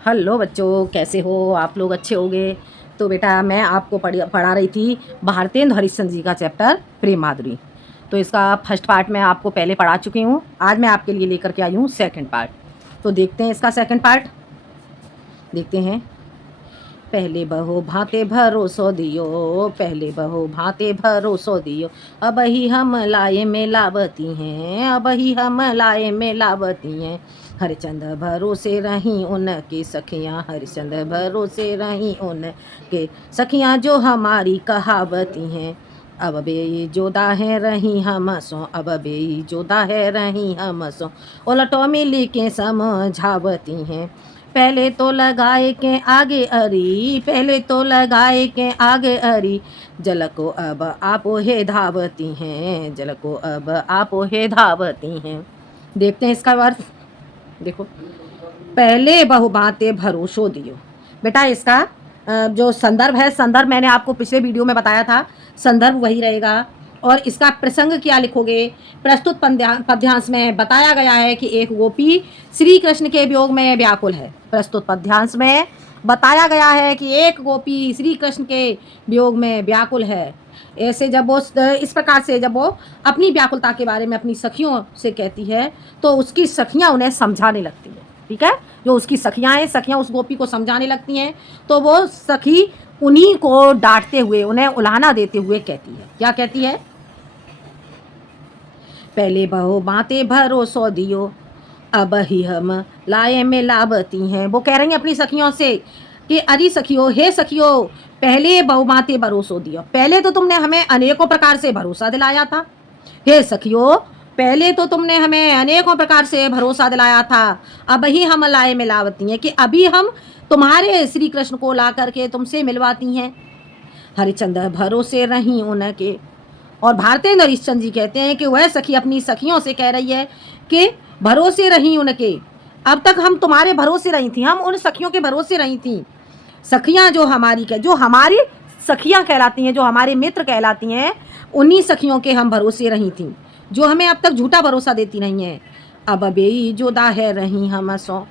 Hello बच्चों, कैसे हो आप लोग? अच्छे होंगे। तो बेटा मैं आपको पढ़ा रही थी भारतेंदु हरिश्चंद्र जी का चैप्टर प्रेम माधुरी। तो इसका फर्स्ट पार्ट मैं आपको पहले पढ़ा चुकी हूँ। आज मैं आपके लिए लेकर के आई हूँ सेकंड पार्ट। तो देखते हैं इसका सेकंड पार्ट। देखते हैं। पहले बहो भाते भरोसो दियो, पहले बहो भाते भरोसो दियो, अब ही हम लाए में लावती हैं, अब ही हम लाए में लावती हैं। हरिचंद भरोसे रही उनके सखियाँ, हरिचंद भरोसे रही उनके सखियाँ, जो हमारी कहावती हैं। अब बे जोदा है रही हम सो, अब बे जोदा है रही हम सो, उलटो मिली के समझावती हैं। पहले तो लगाए के आगे अरी, पहले तो लगाए के आगे अरी, जल को अब आप हे धावती हैं, जल को अब आप हे धावती हैं। देखते हैं इसका अर्थ। देखो, पहले बहु बातें भरोसो दियो। बेटा इसका जो संदर्भ है, संदर्भ मैंने आपको पिछले वीडियो में बताया था, संदर्भ वही रहेगा। और इसका प्रसंग क्या लिखोगे? प्रस्तुत पद्यांश में बताया गया है कि एक गोपी श्री कृष्ण के वियोग में व्याकुल है। प्रस्तुत पद्यांश में बताया गया है कि एक गोपी श्री कृष्ण के वियोग में व्याकुल है। ऐसे जब वो इस प्रकार से जब वो अपनी व्याकुलता के बारे में अपनी सखियों से कहती है, तो उसकी सखियां उन्हें समझाने लगती है। ठीक है, जो उसकी सखियां हैं, सखियां उस गोपी को समझाने लगती हैं। तो वो सखी उन्हीं को डांटते हुए, उन्हें उलाहना देते हुए कहती है। क्या कहती है? पहले बहो बातें भरोसो दियो, अब ही हम लाए में लावती हैं। वो कह रही हैं अपनी सखियों से कि अरे सखियों, हे सखियों, पहले बहु बातें भरोसो दियो। पहले तो तुमने हमें अनेकों प्रकार से भरोसा दिलाया था। हे सखियों, पहले तो तुमने हमें अनेकों प्रकार से भरोसा दिलाया था, अब ही हम लाए मिलावती हैं, कि अभी हम तुम्हारे श्री कृष्ण को ला करके तुमसे मिलवाती हैं। हरिचंद्र भरोसे रही उनके। और भारतेंदु हरिश्चंद्र जी कहते हैं कि वह सखी अपनी सखियों से कह रही है कि भरोसे रही उनके। अब तक हम तुम्हारे भरोसे रही थी, हम उन सखियों के भरोसे रही थी। सखियां जो हमारी जो हमारी सखियां कहलाती हैं, जो हमारे मित्र कहलाती हैं, उन्हीं सखियों के हम भरोसे रही थी, जो हमें अब तक झूठा भरोसा देती नहीं है। अब बेई जुदा है रही हम सो।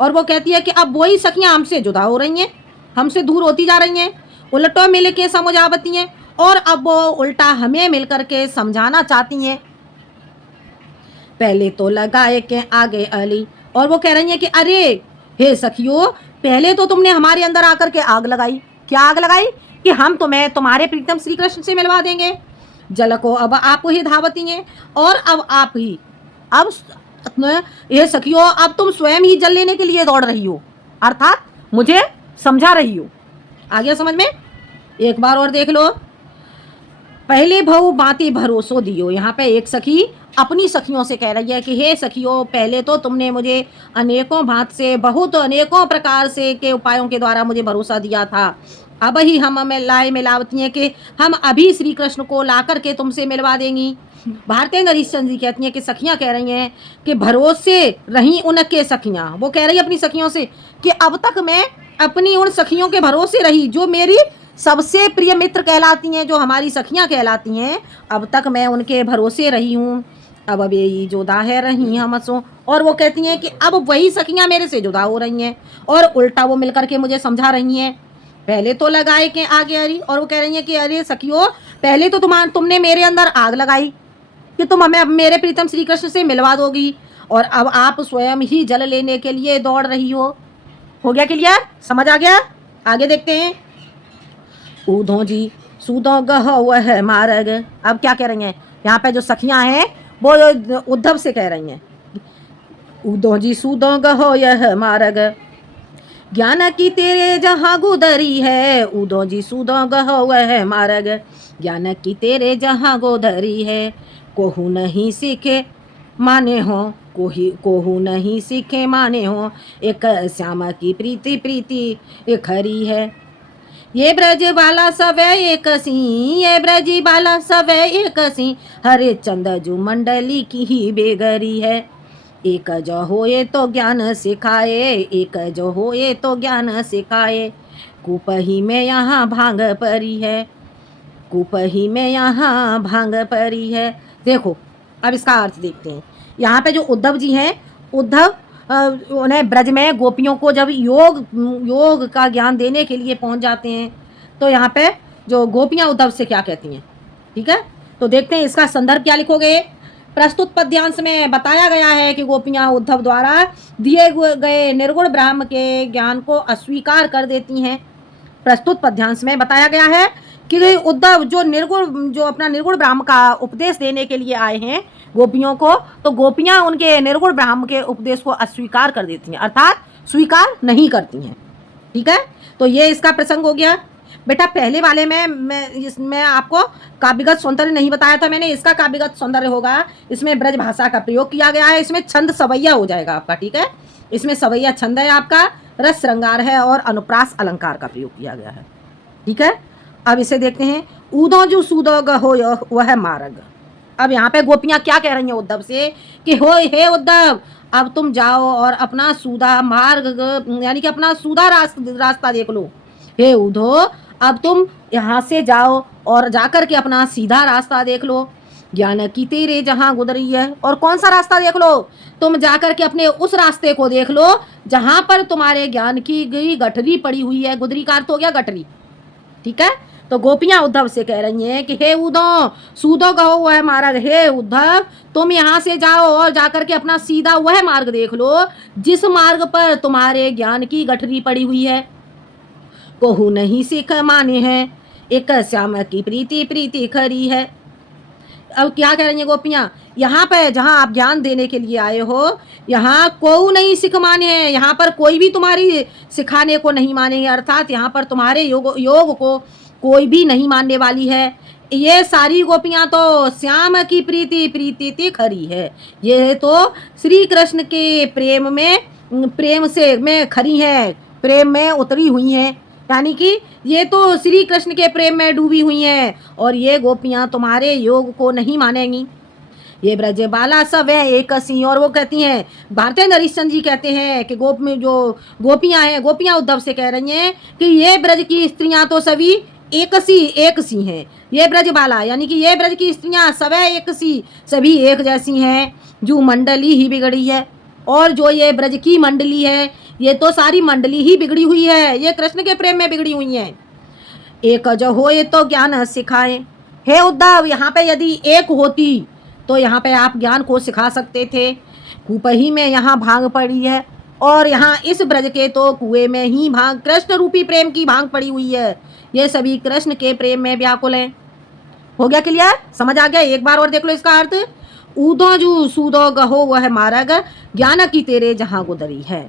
और वो कहती है कि अब वही सखियां हमसे जुदा हो रही हैं, हमसे दूर होती जा रही हैं, उलटो मिल के समझावती हैं, और अब वो उल्टा हमें मिलकर के समझाना चाहती हैं। पहले तो लगाए के आगे अली। और वो कह रही हैं कि अरे हे सखियों, पहले तो तुमने हमारे अंदर आकर के आग लगाई। क्या आग लगाई? कि हम तुम्हें तुम्हारे प्रीतम श्री कृष्ण से मिलवा देंगे। जल को अब आप ही धावती हैं, और अब आप ही, अब ये सखियों, अब तुम स्वयं ही जल लेने के लिए दौड़ रही हो, अर्थात मुझे समझा रही हो। आ गया समझ में? एक बार और देख लो। पहले भव बातें भरोसो दियो। यहाँ पे एक सखी अपनी सखियों से कह रही है कि हे सखियों, पहले तो तुमने मुझे अनेकों भांत से, बहुत अनेकों प्रकार से के उपायों के द्वारा मुझे भरोसा दिया था। अब ही हम हमें लाए मिलावती हैं कि हम अभी श्री कृष्ण को ला करके तुमसे मिलवा देंगी। भारतेंदु हरिश्चंद्र जी कहती हैं कि सखियां कह रही हैं कि भरोसे रही उनके सखियां। वो कह रही है अपनी सखियों से कि अब तक मैं अपनी उन सखियों के भरोसे रही, जो मेरी सबसे प्रिय मित्र कहलाती हैं, जो हमारी सखियां कहलाती हैं, अब तक मैं उनके भरोसे रही हूँ। अब ये जुदा है रही हम सो। और वो कहती हैं कि अब वही सखियां मेरे से जुदा हो रही हैं, और उल्टा वो मिलकर के मुझे समझा रही हैं। पहले तो लगाए के आगे अरी। और वो कह रही हैं कि अरे सखियों, पहले तो तुमने मेरे अंदर आग लगाई कि तुम हमें अब मेरे प्रीतम श्री कृष्ण से मिलवा दोगी, और अब आप स्वयं ही जल लेने के लिए दौड़ रही हो गया क्लियर? समझ आ गया? आगे देखते हैं। ऊधो जी सूदो गह वह मार्ग। अब क्या कह रही हैं? यहाँ पे जो सखियां हैं वो उद्धव से कह रही हैं, ऊधो जी सूदो गहो यह मार्ग, ज्ञान की तेरे जहाँ गोदरी है। ऊधो जी सूदो गहो वह मार्ग, ज्ञान की तेरे जहाँ गोदरी है। कोहू नहीं सीखे माने हो, कोहू नहीं सीखे माने हो, एक श्यामा की प्रीति प्रीति एक हरी है। ये ब्रज बाला सब एक सी, ये ब्रजी बाला सब एक सी, हरे चंद जू मंडली की ही बेगरी है। एक जो होए तो ज्ञान सिखाए, एक जो होए तो ज्ञान सिखाए, कुपही में यहाँ भांग परी है, कुपही में यहाँ भांग परी है। देखो, अब इसका अर्थ देखते हैं। यहाँ पे जो उद्धव जी हैं, उद्धव उन्हें ब्रज में गोपियों को जब योग योग का ज्ञान देने के लिए पहुंच जाते हैं, तो यहाँ पे जो गोपियां उद्धव से क्या कहती हैं, ठीक है। तो देखते हैं इसका संदर्भ क्या लिखोगे। प्रस्तुत पद्यांश में बताया गया है कि गोपियां उद्धव द्वारा दिए गए निर्गुण ब्रह्म के ज्ञान को अस्वीकार कर देती हैं। प्रस्तुत पद्यांश में बताया गया है कि उद्धव जो अपना निर्गुण ब्रह्म का उपदेश देने के लिए आए हैं गोपियों को, तो गोपियां उनके निर्गुण ब्रह्म के उपदेश को अस्वीकार कर देती हैं, अर्थात स्वीकार नहीं करती हैं, ठीक है। तो ये इसका प्रसंग हो गया। बेटा पहले वाले में इसमें आपको काव्यगत सौंदर्य नहीं बताया था मैंने, इसका काव्यगत सौंदर्य होगा, इसमें ब्रज भाषा का प्रयोग किया गया है, इसमें छंद सवैया हो जाएगा आपका, ठीक है। इसमें सवैया छंद है आपका, रस श्रृंगार है और अनुप्रास अलंकार का प्रयोग किया गया है, ठीक है। अब इसे देखते हैं। ऊदो जो सूदो गहो वह मार्ग। अब यहाँ पे गोपियाँ क्या कह रही हैं उद्धव से कि हो हे उद्धव, अब तुम जाओ और अपना सूधा मार्ग यानी कि अपना सूधा रास्ता देख लो। हे उद्धव, अब तुम यहाँ से जाओ और जाकर के अपना सीधा रास्ता देख लो। ज्ञान की तेरे जहाँ गुजरी है, और कौन सा रास्ता देख लो, तुम जाकर के अपने उस रास्ते को देख लो जहाँ पर तुम्हारे ज्ञान की गई गठरी पड़ी हुई है। गुदरी का अर्थ हो गया गठरी, ठीक है। तो गोपियां उद्धव से कह रही हैं कि हे उद्धव, सूदो गहो वह मार्ग, हे उद्धव तुम यहाँ से जाओ और जाकर के अपना सीधा वह मार्ग देख लो जिस मार्ग पर तुम्हारे ज्ञान की गठरी पड़ी हुई है। कोहू नहीं सिख माने हैं, एक श्याम की प्रीति प्रीति खरी है। अब क्या कह रही हैं गोपियाँ, यहाँ पे जहाँ आप ज्ञान देने के लिए आए हो, यहाँ कोई नहीं सिख माने हैं, यहाँ पर कोई भी तुम्हारी सिखाने को नहीं मानेंगे, अर्थात यहाँ पर तुम्हारे योग को कोई भी नहीं मानने वाली है। ये सारी गोपियाँ तो श्याम की प्रीति प्रीति खरी है, ये तो श्री कृष्ण के प्रेम से में खरी हैं, प्रेम में उतरी हुई हैं, यानी कि ये तो श्री कृष्ण के प्रेम में डूबी हुई हैं, और ये गोपियाँ तुम्हारे योग को नहीं मानेंगी। ये ब्रज बाला सब है एक सी। और वो कहती हैं, भारतेंद्र हरिश्चंद्र जी कहते हैं कि जो गोपियाँ हैं, गोपियाँ उद्धव से कह रही हैं कि ये ब्रज की स्त्रियाँ तो सभी एक सी हैं। ये ब्रज बाला यानी कि ये ब्रज की स्त्रियाँ सब है एक सी, सभी एक जैसी हैं, जो मंडली ही बिगड़ी है। और जो ये ब्रज की मंडली है, ये तो सारी मंडली ही बिगड़ी हुई है, ये कृष्ण के प्रेम में बिगड़ी हुई है। एक जो होए तो ज्ञान सिखाए। हे उद्धव, यहाँ पे यदि एक होती तो यहाँ पे आप ज्ञान को सिखा सकते थे। कुपही में यहाँ भांग पड़ी है, और यहाँ इस ब्रज के तो कुएं में ही भांग, कृष्ण रूपी प्रेम की भांग पड़ी हुई है। ये सभी कृष्ण के प्रेम में व्याकुल हैं। हो गया क्लियर, समझ आ गया। एक बार और देख लो इसका अर्थ। ऊदो जू सूदो गहो वह मार्ग, ज्ञान की तेरे जहाँ गुदरी है।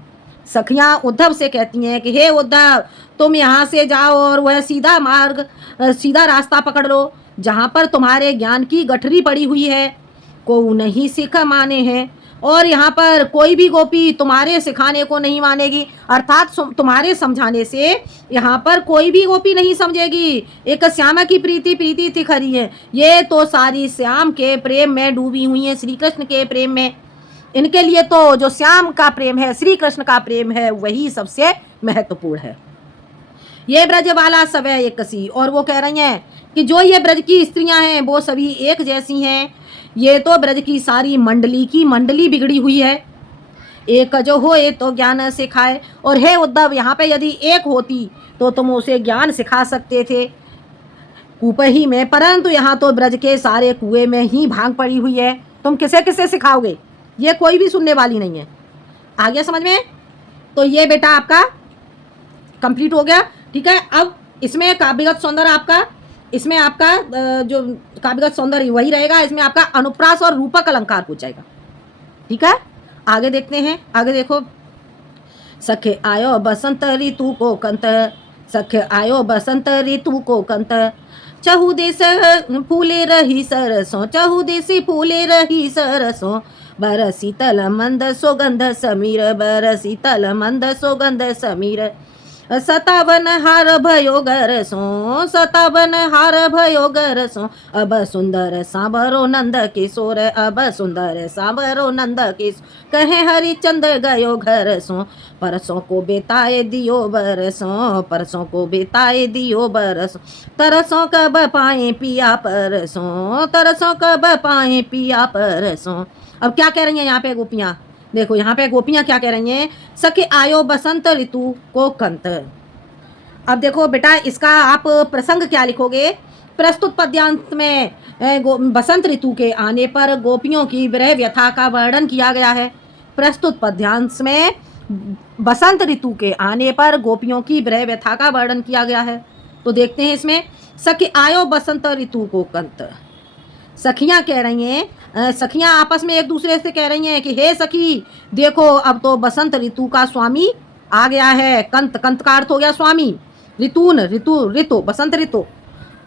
सखियां उद्धव से कहती हैं कि हे उद्धव, तुम यहाँ से जाओ और वह सीधा मार्ग, सीधा रास्ता पकड़ लो जहाँ पर तुम्हारे ज्ञान की गठरी पड़ी हुई है। को नहीं सिख माने हैं, और यहाँ पर कोई भी गोपी तुम्हारे सिखाने को नहीं मानेगी, अर्थात तुम्हारे समझाने से यहाँ पर कोई भी गोपी नहीं समझेगी। एक श्याम की प्रीति प्रीति थी खरी है, ये तो सारी श्याम के प्रेम में डूबी हुई है, श्री कृष्ण के प्रेम में। इनके लिए तो जो श्याम का प्रेम है, श्री कृष्ण का प्रेम है, वही सबसे महत्वपूर्ण है। ये ब्रज वाला सब है एक सी। और वो कह रही हैं कि जो ये ब्रज की स्त्रियां हैं वो सभी एक जैसी हैं, ये तो ब्रज की सारी मंडली की मंडली बिगड़ी हुई है। एक जो हो ये तो ज्ञान सिखाए। और हे उद्धव, यहाँ पे यदि एक होती तो तुम उसे ज्ञान सिखा सकते थे कुपही में, परंतु यहाँ तो ब्रज के सारे कुएं में ही भांग पड़ी हुई है, तुम किसे किसे सिखाओगे, ये कोई भी सुनने वाली नहीं है। आ गया समझ में। तो ये बेटा आपका कंप्लीट हो गया, ठीक है। अब इसमें काव्यगत सौंदर्य आपका, इसमें आपका जो काव्यगत सौंदर्य वही रहेगा, इसमें आपका अनुप्रास और रूपक अलंकार पूछ जाएगा, ठीक है। आगे देखते हैं, आगे देखो। सखे आयो बसंत ऋतु को कंत, सखे आयो बसंत ऋतु को कंत, चहु देश फूले रही सरसों, चहु देसी फूले रही सरसों, बर शीतल मंद सुगंध समीर, बर शीतल मंद सुगंध समीर, सतावन हार भयो गरसों, सतावन हार भयो गरसों, अब सुंदर सांबरो नंद किशोर, अब सुंदर सांबरो नंद किशोर, कहे हरिचंद गयो घरसों, परसों को बेताए दियो बरसों, परसों को बेताए दियो बरसों, तरसों कब पाए पिया परसों, तरसों कब पाए पिया परसों। अब क्या कह रही हैं यहाँ पे गोपियाँ देखो यहाँ पे गोपियाँ क्या कह रही हैं, सखी आयो बसंत ऋतु को कंत। अब देखो बेटा इसका आप प्रसंग क्या लिखोगे, प्रस्तुत पद्यांश में बसंत ऋतु के आने पर गोपियों की विरह व्यथा का वर्णन किया गया है। प्रस्तुत पद्यांश में बसंत ऋतु के आने पर गोपियों की विरह व्यथा का वर्णन किया गया है। तो देखते हैं इसमें, सखी आयो बसंत ऋतु को कंत। सखियां कह रही हैं, सखियां आपस में एक दूसरे से कह रही हैं कि हे सखी देखो अब तो बसंत ऋतु का स्वामी आ गया है। कंत, कंत का अर्थ हो गया स्वामी, ऋतुन ऋतु ऋतु बसंत ऋतु।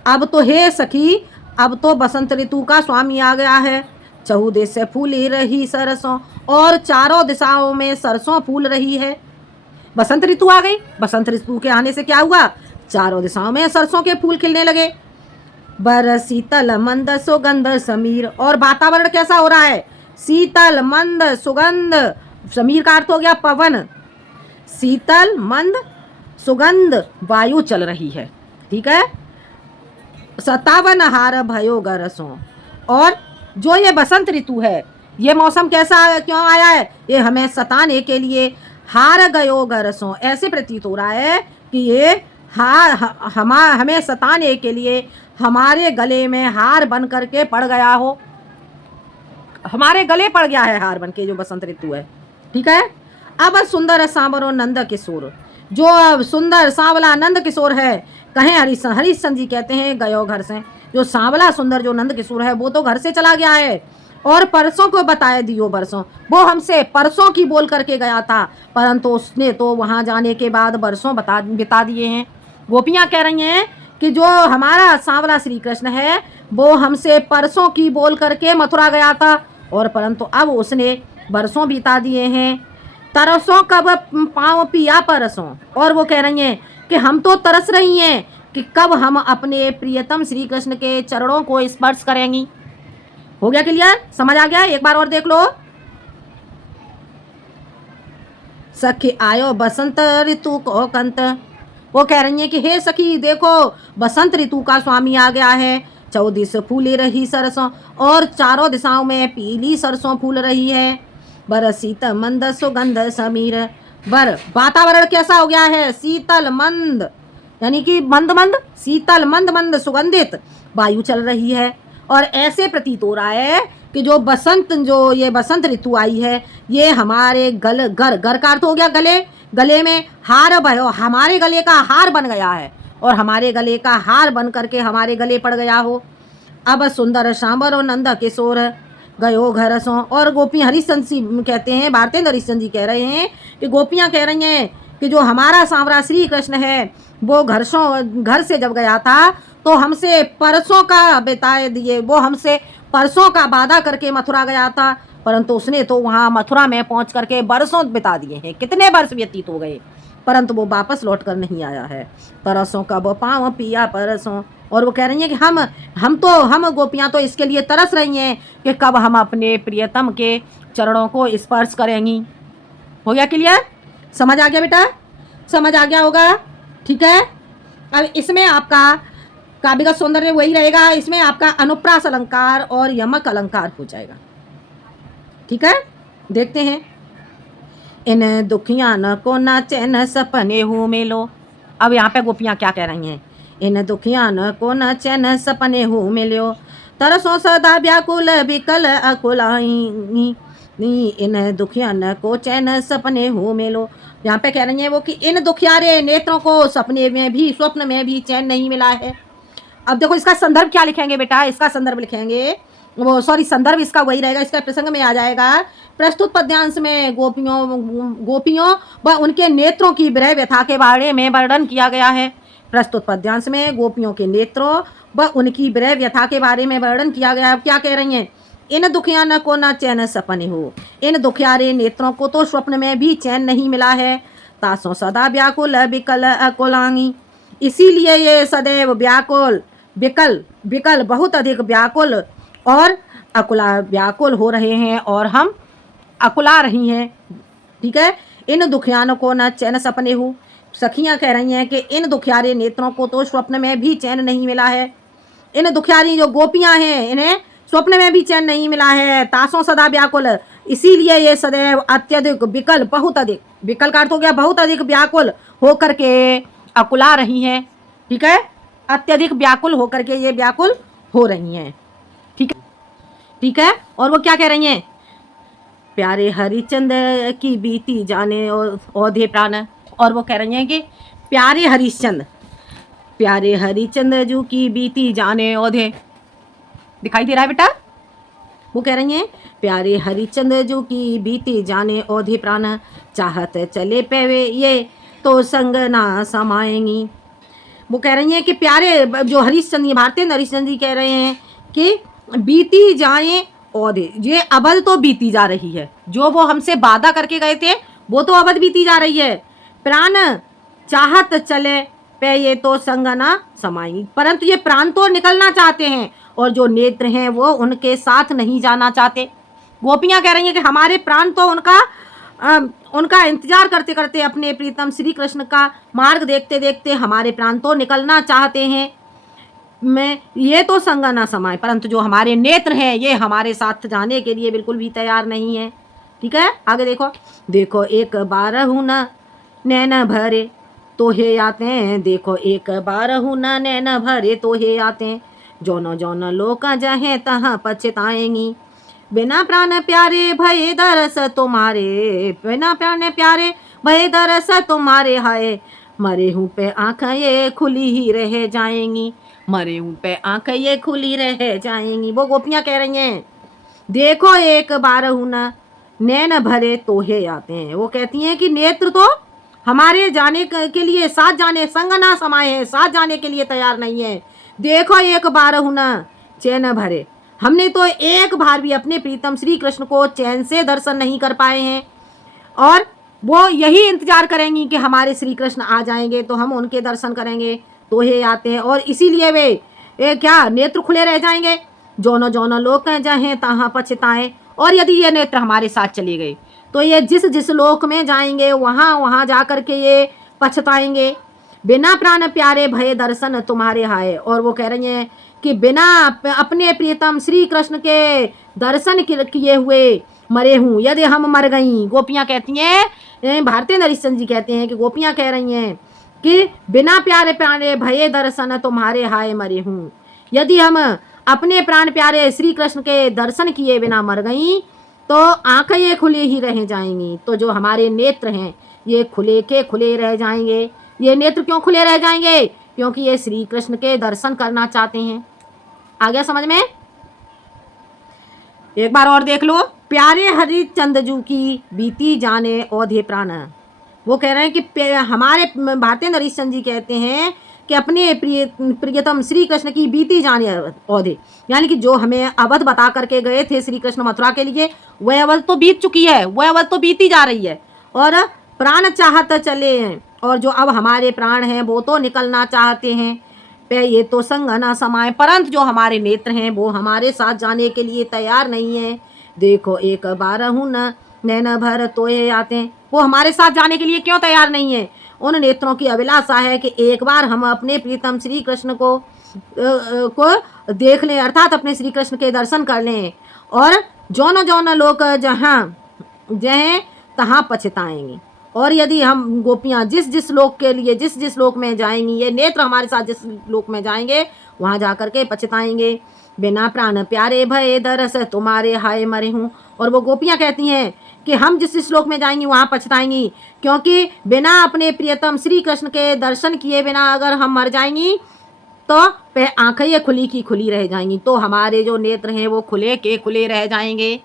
अब तो हे सखी अब तो बसंत ऋतु का स्वामी आ गया है। चहुदिश से फूली रही सरसों, और चारों दिशाओं में सरसों फूल रही है। बसंत ऋतु आ गई, बसंत ऋतु के आने से क्या हुआ, चारों दिशाओं में सरसों के फूल खिलने लगे। बर शीतल मंद सुगंध समीर, और वातावरण कैसा हो रहा है, शीतल मंद सुगंध, समीर का अर्थ हो गया पवन, शीतल मंद सुगंध वायु चल रही है, ठीक है। सतावन हार भयो गरसों, और जो ये बसंत ऋतु है ये मौसम कैसा क्यों आया है, ये हमें सताने के लिए, हार गयो गरसों, ऐसे प्रतीत हो रहा है कि ये हमें सताने के लिए हमारे गले में हार बन करके पड़ गया हो, हमारे गले पड़ गया है हार बन के, जो बसंत ऋतु है, ठीक है। अब सुंदर सांवरो नंद किशोर, जो सुंदर सांवला नंद किशोर है, कहें हरिश्चंद्र जी कहते हैं गयो घर से, जो सांवला सुंदर जो नंद किशोर है वो तो घर से चला गया है, और परसों को बताए दियो बरसों, वो हमसे परसों की बोल करके गया था, परंतु उसने तो वहां जाने के बाद बरसों बिता दिए हैं। गोपियां कह रही हैं कि जो हमारा सांवला श्री कृष्ण है वो हमसे परसों की बोल करके मथुरा गया था, और परंतु अब उसने बरसों बिता दिए हैं। तरसों कब पाँव पिया परसों, और वो कह रही हैं कि हम तो तरस रही हैं कि कब हम अपने प्रियतम श्री कृष्ण के चरणों को स्पर्श करेंगी। हो गया क्लियर, समझ आ गया, एक बार और देख लो। सखी आयो बसंत ऋतु को कंत, वो कह रही है कि हे सखी देखो बसंत ऋतु का स्वामी आ गया है। चौदिश फूली रही सरसों, और चारों दिशाओं में पीली सरसों फूल रही है। बर शीतल मंद सुगंध समीर, बर वातावरण कैसा हो गया है, शीतल मंद यानी कि मंद मंद, शीतल मंद मंद सुगंधित वायु चल रही है, और ऐसे प्रतीत हो रहा है कि जो ये बसंत ऋतु आई है ये हमारे घर का अर्थ हो गया गले, गले में हार भयो, हमारे गले का हार बन गया है, और हमारे गले का हार बन करके हमारे गले पड़ गया हो। अब सुंदर सांबर और नंद किशोर गयो घर सो, और गोपियाँ हरिश्चंद्र जी कहते हैं, भारतेंद्र हरिश्चंद्र जी कह रहे हैं कि गोपियाँ कह रही हैं कि जो हमारा सांवरा श्री कृष्ण है वो घर से जब गया था तो हमसे परसों का बिताए दिए, वो हमसे परसों का वादा करके मथुरा गया था, परंतु उसने तो वहाँ मथुरा में पहुँच करके बरसों बिता दिए हैं, कितने वर्ष व्यतीत हो गए, परंतु वो वापस लौट कर नहीं आया है। परसों का वो पाँव पिया परसों, और वो कह रही हैं कि हम गोपियाँ तो इसके लिए तरस रही हैं कि कब हम अपने प्रियतम के चरणों को स्पर्श करेंगी। हो गया क्लियर, समझ आ गया बेटा, समझ आ गया होगा, ठीक है। अब इसमें आपका काव्य का सौंदर्य वही रहेगा, इसमें आपका अनुप्रास अलंकार और यमक अलंकार हो जाएगा, ठीक है। देखते हैं, इन दुखियान को न चैन सपने हो मेलो। अब यहाँ पे गोपियाँ क्या कह रही हैं, इन दुखियान को न चैन सपने हो मिलो, तरसों सदा व्याकुल विकल अकुलाई, इन दुखियान को चैन सपने हो मिलो। यहाँ पे कह रही हैं वो कि इन दुखियारे नेत्रों को सपने में भी स्वप्न में भी चैन नहीं मिला है। अब देखो इसका संदर्भ क्या लिखेंगे बेटा, इसका संदर्भ लिखेंगे संदर्भ इसका वही रहेगा, इसका प्रसंग में आ जाएगा। प्रस्तुत पद्यांश में गोपियों व उनके नेत्रों की विरह व्यथा के बारे में वर्णन किया गया है। प्रस्तुत पद्यांश में गोपियों के नेत्रों व उनकी विरह व्यथा के बारे में वर्णन किया गया है। क्या कह रही हैं, इन दुखियान को न चैन सपने हो, इन दुखियारे नेत्रों को तो स्वप्न में भी चैन नहीं मिला है। तासों सदा व्याकुल विकल अकुलांगी, इसीलिए ये सदैव व्याकुल विकल बहुत अधिक व्याकुल और व्याकुल हो रहे हैं, और हम अकुला रही हैं, ठीक है। इन दुखियानों को न चैन सपने हो, सखियां कह रही हैं कि इन दुखियारे नेत्रों को तो स्वप्न में भी चैन नहीं मिला है। इन दुखियारी जो गोपियां हैं इन्हें स्वप्न में भी चैन नहीं मिला है। तासों सदा व्याकुल, इसीलिए ये सदैव अत्यधिक विकल, बहुत अधिक, विकल का अर्थ हो गया बहुत अधिक व्याकुल होकर के अकुला रही हैं। ठीक है, अत्यधिक व्याकुल होकर के ये व्याकुल हो रही हैं। ठीक है, ठीक है। और वो क्या कह रही हैं? प्यारे हरिचंद की बीती जाने और औधे प्राण। और वो कह रही हैं कि प्यारे हरिश्चंद, प्यारे हरिचंद जू की बीती जाने औधे। दिखाई दे रहा है बेटा? वो कह रही हैं प्यारे हरिचंद जू की बीती जाने औधे प्राण, चाहत चले पेवे ये तो संग ना समाएंगी। वो कह रही हैं कि प्यारे जो हरिश्चंद, भारतीय हरिश्चंद जी कह रहे हैं कि बीती जाए औधे, ये अवध तो बीती जा रही है, जो वो हमसे वादा करके गए थे वो तो अवध बीती जा रही है। प्राण चाहत चले पे ये तो संग ना समाएंगी, परंतु ये प्राण तो निकलना चाहते हैं और जो नेत्र हैं वो उनके साथ नहीं जाना चाहते। गोपियां कह रही हैं कि हमारे प्राण तो उनका इंतजार करते करते, अपने प्रीतम श्री कृष्ण का मार्ग देखते देखते हमारे प्राण तो निकलना चाहते हैं, मैं ये तो संग ना समाए, परंतु जो हमारे नेत्र हैं ये हमारे साथ जाने के लिए बिल्कुल भी तैयार नहीं है। ठीक है, आगे देखो। देखो एक बार हूँ न नैन भरे तो हे आते हैं, देखो एक बार हूँ न नैन भरे तो हे आते हैं, जौनो जौनो लोका जहे तहाँ पछताएंगी, बिना प्राण प्यारे भये दरस तुम्हारे, बिना प्राण प्यारे भये दरस तुम्हारे, हाय मरे हूँ पे आँख ये खुली ही रह जाएंगी, मरे हूँ पे आँख ये खुली रह जाएंगी। वो गोपियाँ कह रही हैं देखो एक बार हूँ न नैन भरे तो हे आते हैं। वो कहती हैं कि नेत्र तो हमारे जाने के लिए, साथ जाने, संग ना समाये हैं, साथ जाने के लिए तैयार नहीं है। देखो एक बार हूँ न चैन भरे, हमने तो एक बार भी अपने प्रीतम श्री कृष्ण को चैन से दर्शन नहीं कर पाए हैं, और वो यही इंतजार करेंगी कि हमारे श्री कृष्ण आ जाएंगे तो हम उनके दर्शन करेंगे, तो ये आते हैं, और इसीलिए वे क्या नेत्र खुले रह जाएंगे। जोनो जोनो लोक जहें तहाँ पछताएं, और यदि ये नेत्र हमारे साथ चले गए तो ये जिस जिस लोक में जाएंगे वहाँ वहाँ जा कर के ये पछताएंगे। बिना प्राण प्यारे भय दर्शन तुम्हारे हाय। और वो कह रही हैं कि बिना अपने प्रियतम श्री कृष्ण के दर्शन किए हुए मरे हूँ, यदि हम मर गई। गोपियाँ कहती हैं, भारतीय हरिश्चंद्र जी कहते हैं कि गोपियाँ कह रही हैं कि बिना प्यारे प्यारे भये दर्शन तुम्हारे हाय मरे हूँ, यदि हम अपने प्राण प्यारे श्री कृष्ण के दर्शन किए बिना मर गई तो आंखें ये खुले ही रह जाएंगी, तो जो हमारे नेत्र हैं ये खुले के खुले रह जाएंगे। ये नेत्र क्यों खुले रह जाएंगे? क्योंकि ये श्री कृष्ण के दर्शन करना चाहते हैं। आ गया समझ में? एक बार और देख लो। प्यारे हरिचंद जू की बीती जाने औधे प्राण। वो कह रहे हैं कि हमारे भारतीय हरिश्चंद्र जी कहते हैं कि अपने प्रियतम श्री कृष्ण की बीती जाने औधे, यानी कि जो हमें अवध बता करके गए थे श्री कृष्ण मथुरा के लिए, वह अवध तो बीत चुकी है, वह अवध तो बीती जा रही है, और प्राण चाहत चले हैं, और जो अब हमारे प्राण हैं वो तो निकलना चाहते हैं, पे ये तो संग ना समाए, परंतु जो हमारे नेत्र हैं वो हमारे साथ जाने के लिए तैयार नहीं है। देखो एक बार हूँ न नैन भर तो ये आते हैं, वो हमारे साथ जाने के लिए क्यों तैयार नहीं है? उन नेत्रों की अभिलाषा है कि एक बार हम अपने प्रीतम श्री कृष्ण को देख लें, अर्थात अपने श्री कृष्ण के दर्शन कर लें, और जौन जौन लोग जहाँ जहें तहाँ पछताएंगे। और यदि हम गोपियाँ जिस जिस लोक के लिए, जिस जिस लोक में जाएंगी, ये नेत्र हमारे साथ जिस लोक में जाएंगे वहाँ जा कर के पछताएंगे। बिना प्राण प्यारे भय दरस तुम्हारे हाय मरे हूँ। और वो गोपियाँ कहती हैं कि हम जिस श्लोक में जाएंगी वहाँ पछताएंगी, क्योंकि बिना अपने प्रियतम श्री कृष्ण के दर्शन किए बिना अगर हम मर जाएंगी तो आंखें ये खुली की खुली रह जाएंगी, तो हमारे जो नेत्र हैं वो खुले के खुले रह जाएंगे।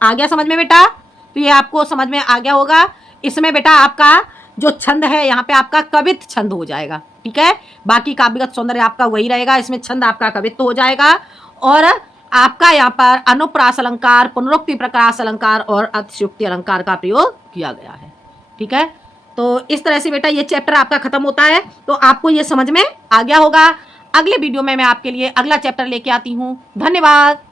आ गया समझ में बेटा? तो ये आपको समझ में आ गया होगा। इसमें बेटा आपका जो छंद है यहाँ पे आपका कवित छंद हो जाएगा, ठीक है। बाकी काव्यगत सौंदर्य आपका वही रहेगा, इसमें छंद आपका कवित्व हो जाएगा, और आपका यहाँ पर अनुप्रास अलंकार, पुनरुक्ति प्रकाश अलंकार और अतिशयोक्ति अलंकार का प्रयोग किया गया है, ठीक है। तो इस तरह से बेटा ये चैप्टर आपका खत्म होता है। तो आपको ये समझ में आ गया होगा। अगले वीडियो में मैं आपके लिए अगला चैप्टर लेके आती हूँ। धन्यवाद।